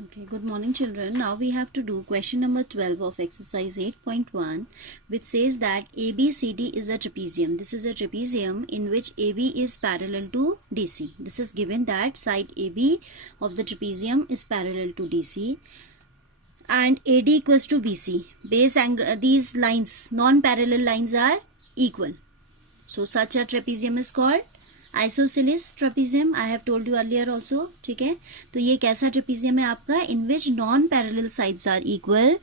Okay, good morning children. Now we have to do question number 12 of exercise 8.1, which says that ABCD is a trapezium. This is a trapezium in which AB is parallel to DC. This is given that side AB of the trapezium is parallel to DC and AD equals to BC. Base angle, these lines, non-parallel lines are equal. So such a trapezium is called isosceles trapezium. I have told you earlier also. ठीक है, तो ये कैसा trapezium है आपका? In which non parallel sides are equal.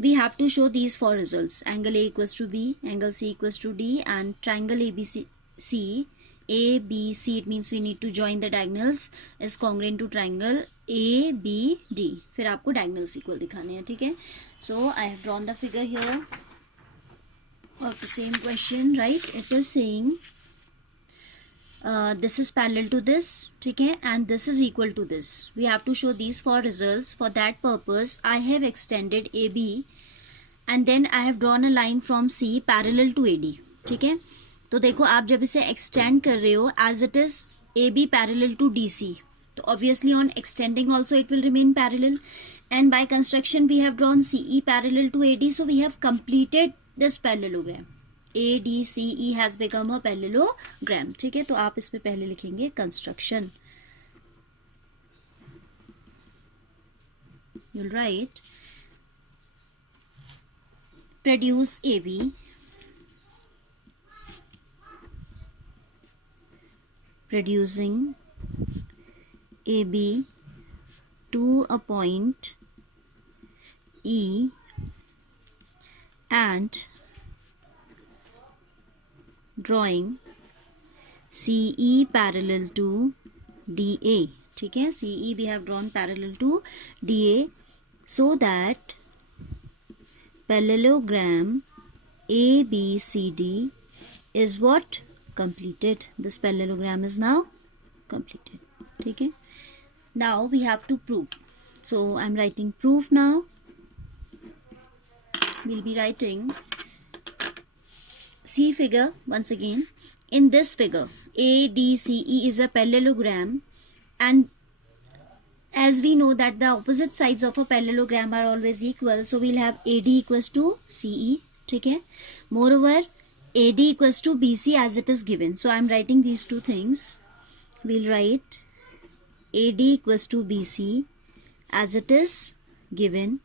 We have to show these four results. Angle A equals to B, angle C equals to D and triangle A B C A B C. It means we need to join the diagonals is congruent to triangle A B D. फिर आपको diagonals equal दिखाने हैं. ठीक है, so I have drawn the figure here of the same question. Right, it is saying this is parallel to this, ठीक है, and this is equal to this. We have to show these four results. For that purpose I have extended AB and then I have drawn a line from C parallel to AD. ठीक है, तो देखो आप जब इसे extend कर रहे हो as it is AB parallel to DC, तो obviously on extending also it will remain parallel, and by construction we have drawn CE parallel to AD, so we have completed this parallelogram. ADCE has become a parallelogram. ठीक है, तो आप इसमें पहले लिखेंगे construction. you'll write produce AB producing AB to a point E and drawing CE parallel to DA. ठीक है, CE we have drawn parallel to DA so that parallelogram ABCD is what? Completed. This parallelogram is now completed. ठीक है, now we have to prove. So I'm writing proof now. We'll be writing see figure once again. In this figure ADCE is a parallelogram, and as we know that the opposite sides of a parallelogram are always equal, so we'll have AD equals to CE. ठीक है, moreover AD equals to BC as it is given. So I'm writing these two things. We'll write AD equals to BC as it is given.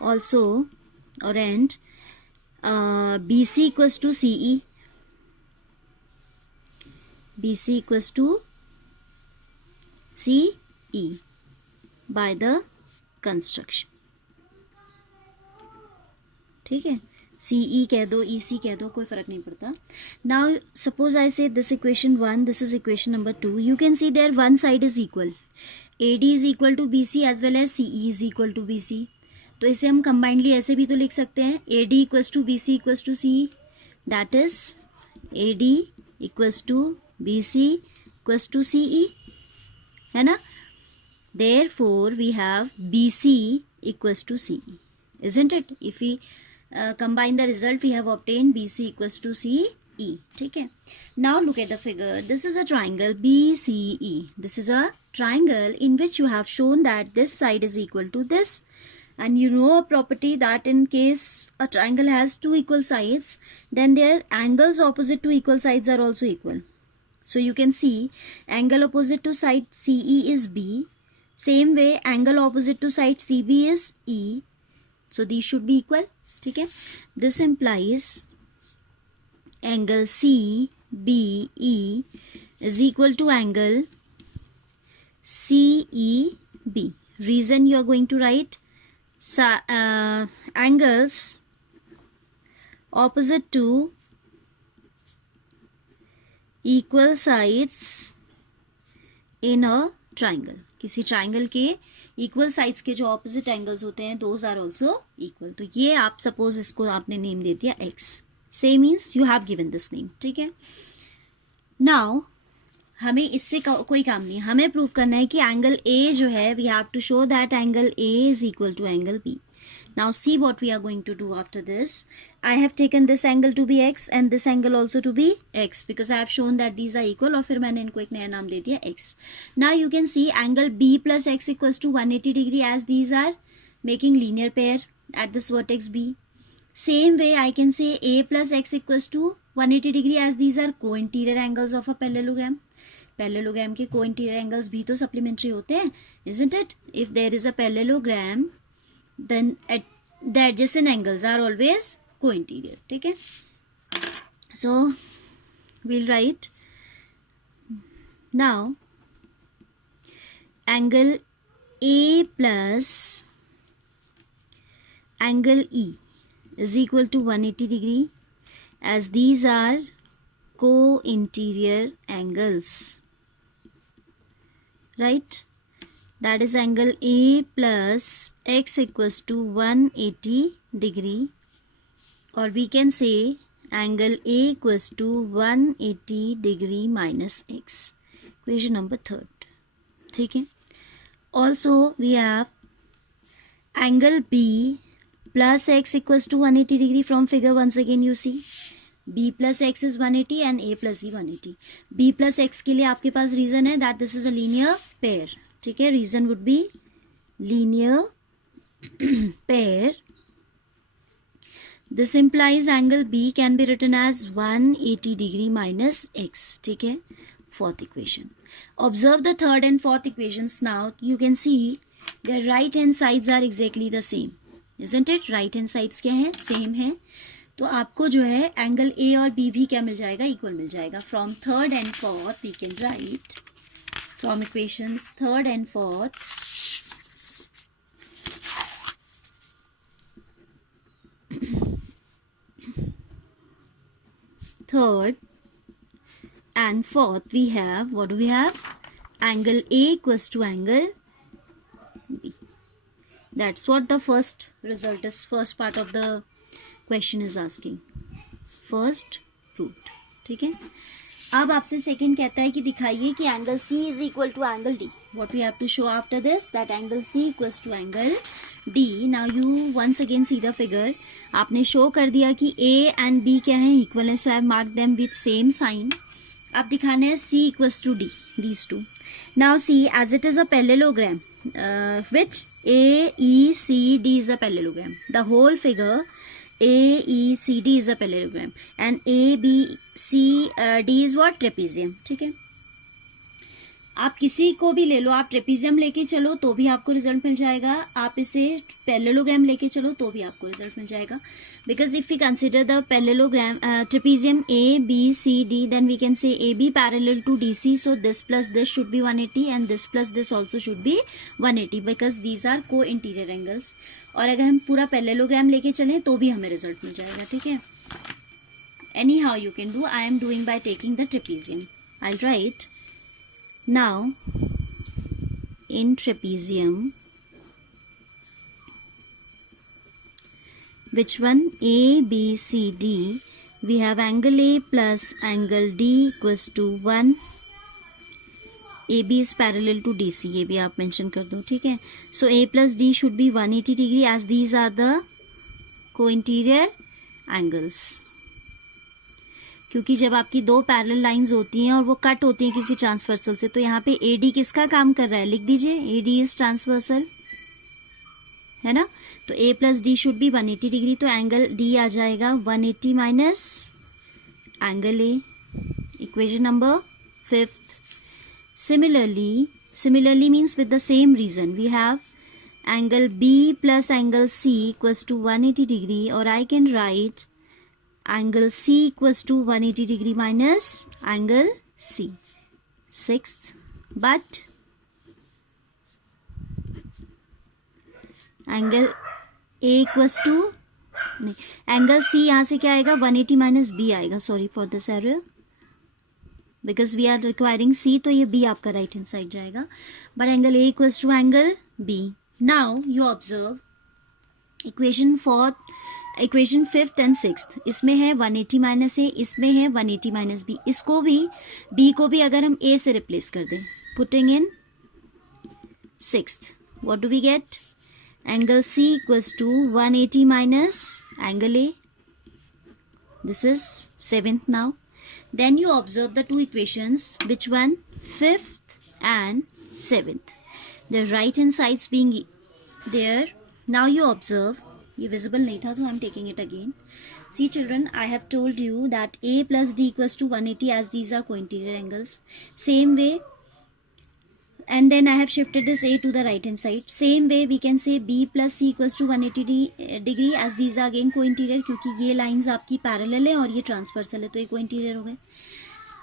Also, or and BC equals to CE. BC equals to CE by the construction. ठीक है, CE कह दो, EC कह दो, कोई फर्क नहीं पड़ता. Now suppose I say this equation 1, this is equation number 2. You can see there one side is equal. AD is equal to BC as well as CE is equal to BC. तो इसे हम combinedly ऐसे भी तो लिख सकते हैं, AD equals to BC equals to CE. That is AD equals to BC equals to CE, है ना. Therefore we have BC equals to CE, isn't it? If we combine the result, we have obtained BC equals to CE. ठीक है, now look at the figure. This is a triangle BCE. This is a triangle in which you have shown that this side is equal to this, and you know a property that in case a triangle has two equal sides, then their angles opposite to equal sides are also equal. So you can see angle opposite to side CE is B. Same way angle opposite to side CB is E. So these should be equal. ठीक है, this implies angle CBE is equal to angle CEB. Reason you are going to write angles opposite to equal sides in a triangle. किसी triangle के equal sides के जो opposite angles होते हैं those are also equal. तो ये आप suppose इसको आपने नेम दे दिया x. Same means you have given this name. ठीक है, नाउ हमें इससे कोई काम नहीं है, हमें प्रूव करना है कि एंगल A जो है we have to show that angle A is equal to angle B. Now see what we are going to do after this. I have taken this angle to be x and this angle also to be x because I have shown that these are equal और फिर मैंने इनको एक नया नाम दे दिया x. Now you can see angle b plus x equals to 180 degree as these are making linear pair at this vertex b. Same way I can say a plus x equals to 180 degree as these are co-interior angles of a parallelogram. Parallelogram के co-interior angles भी तो supplementary होते हैं, isn't it? If there is a parallelogram, then the adjacent angles are always co-interior. ठीक है? So we'll write now angle A plus angle E is equal to 180 degree as these are co-interior angles. Right? That is angle A plus x equals to 180 degree, or we can say angle A equals to 180 degree minus x. Equation number 3. ठीक है? Also we have angle B plus x equals to 180 degree. From figure once again you see b plus x is 180 and a plus e 180. b plus x के लिए आपके पास reason है that this is a linear pair. ठीक है? Reason would be linear pair. This implies angle b can be written as 180 degree minus x. ठीक है? Fourth equation. Observe the third and fourth equations. Now you can see their right hand sides are exactly the same, isn't it? right hand sides क्या है? Same है. तो आपको जो है angle A और बी भी क्या मिल जाएगा? इक्वल मिल जाएगा. From third and fourth we can write from equations third and fourth we have, what do we have? Angle A equals to angle B. That's what the first result is, first part of the question is asking. First root. ठीक है? अब आपसे second कहता है कि दिखाइए कि angle C is equal to angle D. What we have to show after this? That angle C equals to angle D. Now you once again see the figure. आपने शो कर दिया कि A and B क्या है? Equal है. So I have marked them with same sign. अब दिखाना है C equals to D. These two. Now see, as it is a parallelogram, which A, E, C, D is a parallelogram. The whole figure A, E, C, D is a parallelogram. And A, B, C, D is what? Trapezium. ठीक है? आप किसी को भी ले लो, आप trapezium लेके चलो तो भी आपको रिजल्ट मिल जाएगा, आप इसे पैरेललोग्राम लेके चलो तो भी आपको रिजल्ट मिल जाएगा. Because if we consider the parallelogram trapezium A B C D, then we can say A B parallel to D C, so this plus this should be 180 and this plus this also should be 180 because these are co interior angles. और अगर हम पूरा parallelogram लेके चलें तो भी हमें result मिल जाएगा. ठीक है? Any how you can do. I am doing by taking the trapezium. I right now in trapezium, which one? A, B, C, D. We have angle A plus angle D equals to 1. AB is parallel to DC. ये भी आप mention कर दो. ठीक है? So A plus D should be 180 degree as these are the co-interior angles. क्योंकि जब आपकी दो पैरेलल लाइंस होती हैं और वो कट होती हैं किसी ट्रांसवर्सल से, तो यहाँ पे AD किसका काम कर रहा है? लिख दीजिए, AD इज ट्रांसवर्सल, है ना? तो A plus D should be 180 degree. तो एंगल D आ जाएगा 180 minus angle A. Equation number 5. Similarly means with the same reason we have angle B plus angle C equals to 180 degree, or I can write angle C equals to 180 degree minus angle C. 6th, but angle A equals to नहीं, angle C यहाँ से क्या आएगा? 180 minus B आएगा. Sorry for this error, because we are requiring C, तो ये B आपका right hand side जाएगा. But angle A equals to angle B. Now you observe equation 5th and 6th. इसमें है 180 माइनस ए, इसमें है 180 माइनस बी. इसको भी बी को भी अगर हम ए से रिप्लेस कर दें, putting in 6th, what do we get? angle C equals to 180 minus angle A. This is 7th now. Then you observe the two equations. Which one? 5th and 7th. The right hand sides being there. Now you observe. ये visible नहीं था तो I am taking it again. See children, I have told you that A plus D equals to 180 as these are co-interior angles. Same way, and then I have shifted this A to the right hand side. Same way we can say B plus C equals to 180 degree as these are again co-interior, क्योंकि ये lines आपकी parallel है और ये transversal है तो ये co-interior हो गए.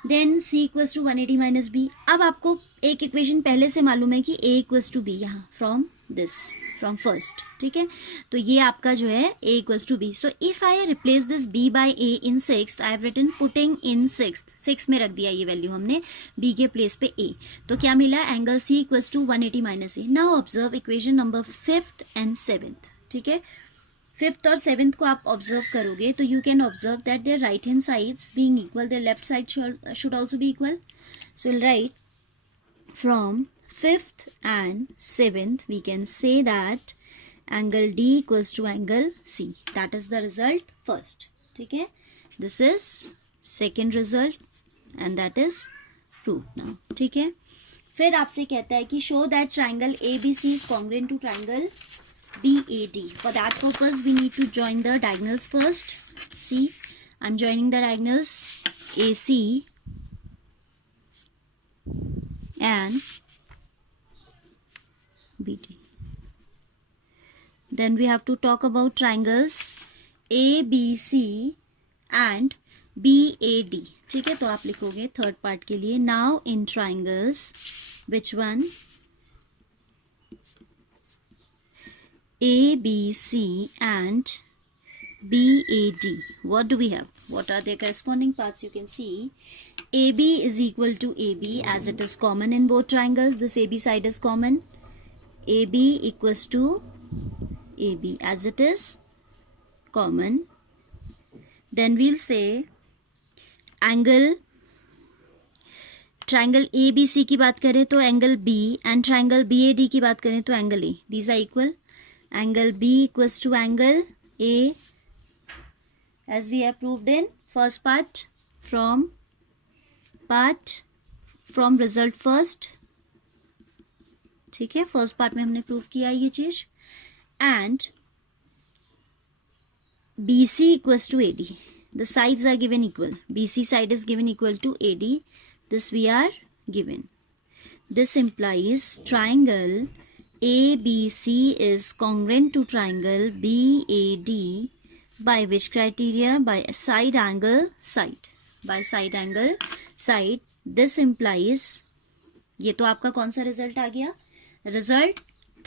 Then C equals to 180 minus B. अब आपको एक इक्वेशन पहले से मालूम है कि A equals to B यहाँ from first. ठीक है, तो ये आपका जो है A equals to B. So if I replace this B by A in sixth, I have written putting in sixth. 6 में रख दिया ये वैल्यू हमने B के प्लेस पे A. तो क्या मिला? Angle C equals to 180 minus A. Now observe equation number 5th and 7th. ठीक है, 5th और 7th को आप ऑब्जर्व करोगे तो you can observe that their right hand sides being equal, their left side should also be equal. So will write from 5th and 7th we can say that angle D equals to angle C. That is the result first. ठीक है, this is second result and that is proved now. ठीक है, फिर आपसे कहता है कि show that triangle ABC is congruent to triangle BAD. For that purpose we need to join the diagonals first. See, I'm joining the diagonals AC and BD. Then we have to talk about triangles ABC and BAD. ठीक है, तो आप लिखोगे third part के लिए. Now in triangles, which one? ABC and BAD. What do we have? What are their corresponding parts? You can see AB is equal to AB as it is common in both triangles. This AB side is common. AB equals to AB as it is common. Then we'll say angle, triangle ABC की बात करें तो angle B and triangle BAD की बात करें तो angle A. These are equal. Angle B equals to angle A as we have proved in first part from result first. ठीक है, फर्स्ट पार्ट में हमने प्रूव किया ये चीज. And BC equals to AD. The sides are given equal. BC side is given equal to AD. This we are given. This implies triangle ABC is congruent to triangle BAD by which criteria? By side angle side. By side angle side. This implies, ये तो आपका कौन सा result आ गया? Result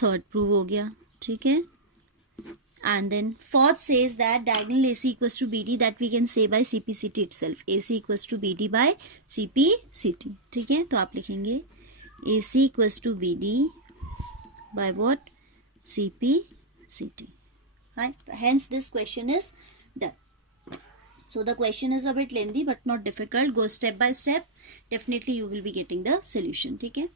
third prove हो गया. ठीक है, and then fourth says that diagonal AC equals to BD, that we can say by CPCT itself. AC equals to BD by CPCT. ठीक है, तो आप लिखेंगे AC equals to BD by what? CPCT. Right? Hence this question is done. So the question is a bit lengthy but not difficult. Go step by step. Definitely you will be getting the solution. ठीक है.